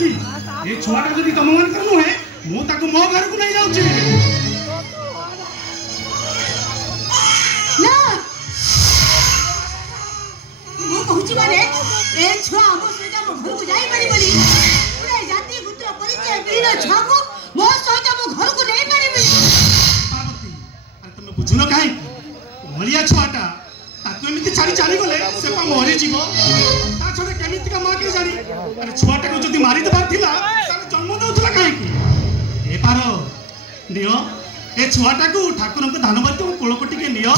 ଅଛି ଏ ଛୁଆଟା ଯଦି ତମ ମାନଙ୍କର ନୁହେଁ ମୁଁ ତାକୁ ମୋ ଘରକୁ ନେଇ ଯାଉଛି। ନା ମୁଁ କହୁଛି ମାନେ ଏ ଛୁଆ ଆମ ସହିତ ଆମ ଘରକୁ ଯାଇପାରିବନି। ପୁରା ଜାତି ପୁତ୍ର ପରିଚୟ ବିହୀନ ଛୁଆକୁ ମୋ ସହିତ ମୋ ଘରକୁ ନେଇପାରିବି। ପାର୍ବତୀ ଆରେ ତମେ ବୁଝୁନ କାହିଁକି? ଭଳିଆ ଛୁଆଟା ତାକୁ ଏମିତି ଛାଡ଼ି ଚାଲିଗଲେ ସେ ପା ମରିଯିବ। ତା ଛଡ଼ା କେମିତିକା ମା କିଏ ଜାଣି? ଆରେ ଛୁଆଟାକୁ ଯଦି ମାରିଦେବାର ଥିଲା ତାହେଲେ ଜନ୍ମ ଦେଉଥିଲା କାହିଁକି? ଏ ପାର ନିଅ ଏ ଛୁଆଟାକୁ ଠାକୁରଙ୍କ ଦାନବାଦ କୋଳକୁ ଟିକେ ନିଅ।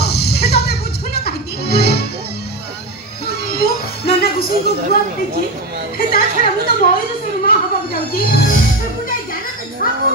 ତମେ ବୁଝୁନ କାହିଁକି? ମୁଁ ନନା କୁସୁଙ୍କୁ ଗୁଆ ଦେଇଛି। ତା ଛଡ଼ା ମୁଁ ତ ମୟୂର ମା ହବାକୁ ଯାଉଛି। ଗୋଟେ ଜାଣନ୍ତୁ ଛୁଆକୁ